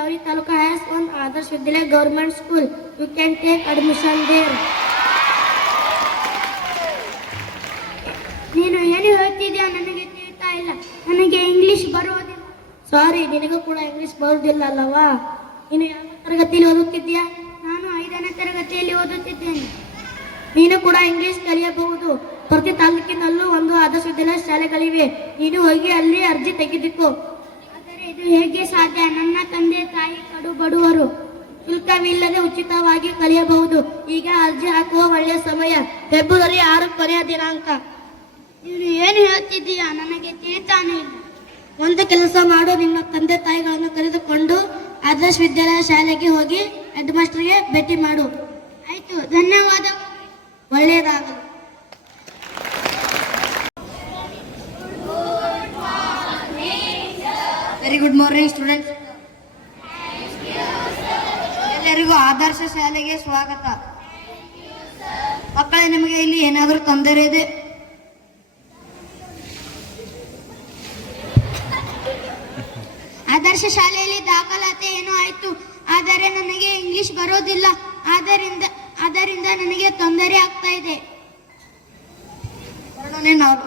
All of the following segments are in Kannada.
every taluka has one Adarsh Vidyalaya government school. You can take admission there. ನೀನು ಏನು ಹೇಳ್ತಿದ್ಯಾ ನನಗೆ ತಿಳಿತಾ ಇಲ್ಲ. ನನಗೆ ಇಂಗ್ಲಿಷ್ ಬರುವುದಿಲ್ಲ. ಸಾರಿ, ನಿನಗೂ ಕೂಡ ಇಂಗ್ಲಿಷ್ ಬರುವುದಿಲ್ಲ ಅಲ್ಲವಾ? ನೀನು ಯಾವ ತರಗತಿಯಲ್ಲಿ ಓದುತ್ತಿದ್ಯಾ? ನಾನು 5ನೇ ತರಗತಿಯಲ್ಲಿ ಓದುತ್ತಿದ್ದೇನೆ. ನೀನು ಕೂಡ ಇಂಗ್ಲಿಷ್ ಕಲಿಯಬಹುದು. ಪ್ರತಿ ತಾಲೂಕಿನಲ್ಲೂ ಒಂದು ಆದರ್ಶ ವಿದ್ಯಾಲಯ ಶಾಲೆಗಳಿವೆ. ನೀನು ಹೋಗಿ ಅಲ್ಲಿ ಅರ್ಜಿ ತೆಗೆದುಕೋ. ಆದರೆ ಇದು ಹೇಗೆ ಸಾಧ್ಯ? ನನ್ನ ತಂದೆ ತಾಯಿ ಕಡು ಬಡವರು, ಶುಲ್ಕವಿಲ್ಲದೆ ಉಚಿತವಾಗಿ ಕಲಿಯಬಹುದು. ಈಗ ಅರ್ಜಿ ಹಾಕುವ ಒಳ್ಳೆಯ ಸಮಯ. ಫೆಬ್ರವರಿ 6 ಕೊನೆಯ ದಿನಾಂಕ. ನೀನು ಏನು ಹೇಳ್ತಿದ್ದೀಯಾ? ನನಗೆ ತಿಳಿತಾನೆ ಇಲ್ಲ. ಒಂದು ಕೆಲಸ ಮಾಡು, ನಿನ್ನ ತಂದೆ ತಾಯಿಗಳನ್ನು ಕರೆದುಕೊಂಡು ಆದರ್ಶ ವಿದ್ಯಾಲಯ ಶಾಲೆಗೆ ಹೋಗಿ ಹೆಡ್ ಮಾಸ್ಟರ್ಗೆ ಭೇಟಿ ಮಾಡು. ಆಯ್ತು, ಧನ್ಯವಾದ. ಒಳ್ಳೆಯದಾಗಲಿ. Very good morning students. ಎಲ್ಲರಿಗೂ ಆದರ್ಶ ಶಾಲೆಗೆ ಸ್ವಾಗತ. ಮಕ್ಕಳೇ, ನಿಮಗೆ ಇಲ್ಲಿ ಏನಾದರೂ ತೊಂದರೆ ಇದೆ? ಆದರ್ಶ ಶಾಲೆಯಲ್ಲಿ ದಾಖಲಾತಿ ಏನೋ ಆಯ್ತು, ಆದರೆ ನನಗೆ ಇಂಗ್ಲಿಷ್ ಬರೋದಿಲ್ಲ. ಆದ್ದರಿಂದ ನನಗೆ ತೊಂದರೆ ಆಗ್ತಾ ಇದೆ.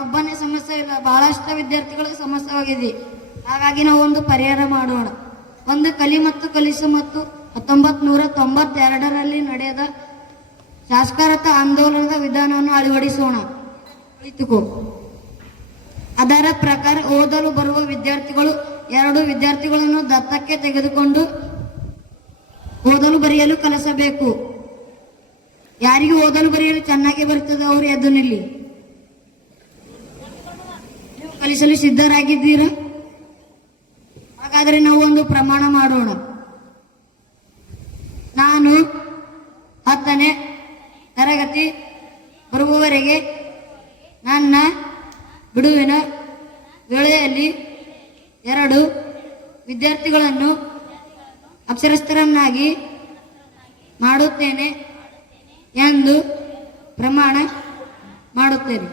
ಒಬ್ಬನೇ ಸಮಸ್ಯೆ ಇಲ್ಲ, ಬಹಳಷ್ಟು ವಿದ್ಯಾರ್ಥಿಗಳಿಗೆ ಸಮಸ್ಯೆವಾಗಿದೆ. ಹಾಗಾಗಿ ನಾವು ಒಂದು ಪರಿಹಾರ ಮಾಡೋಣ. ಒಂದು ಕಲಿ ಮತ್ತು ಕಲಿಸು ಮತ್ತು 1992ರಲ್ಲಿ ನಡೆದ ಸಾಕ್ಷರತಾ ಆಂದೋಲನದ ವಿಧಾನವನ್ನು ಅಳವಡಿಸೋಣ. ಕುಳಿತುಕೋ. ಅದರ ಪ್ರಕಾರ ಓದಲು ಬರುವ ವಿದ್ಯಾರ್ಥಿಗಳು 2 ವಿದ್ಯಾರ್ಥಿಗಳನ್ನು ದತ್ತಕ್ಕೆ ತೆಗೆದುಕೊಂಡು ಓದಲು ಬರೆಯಲು ಕಲಿಸಬೇಕು. ಯಾರಿಗೂ ಓದಲು ಬರೆಯಲು ಚೆನ್ನಾಗಿ ಬರುತ್ತದೆ ಅವರು ಎದ್ದು ನಿಲ್ಲಿ. ನೀವು ಕಲಿಸಲು ಸಿದ್ಧರಾಗಿದ್ದೀರಾ? ಹಾಗಾದರೆ ನಾವು ಒಂದು ಪ್ರಮಾಣ ಮಾಡೋಣ. ನಾನು 10ನೇ ತರಗತಿ ಬರುವವರೆಗೆ ನನ್ನ ಬಿಡುವಿನ ವೇಳೆಯಲ್ಲಿ 2 ವಿದ್ಯಾರ್ಥಿಗಳನ್ನು ಅಕ್ಷರಸ್ಥರನ್ನಾಗಿ ಮಾಡುತ್ತೇನೆ ಎಂದು ಪ್ರಮಾಣ ಮಾಡುತ್ತೇನೆ.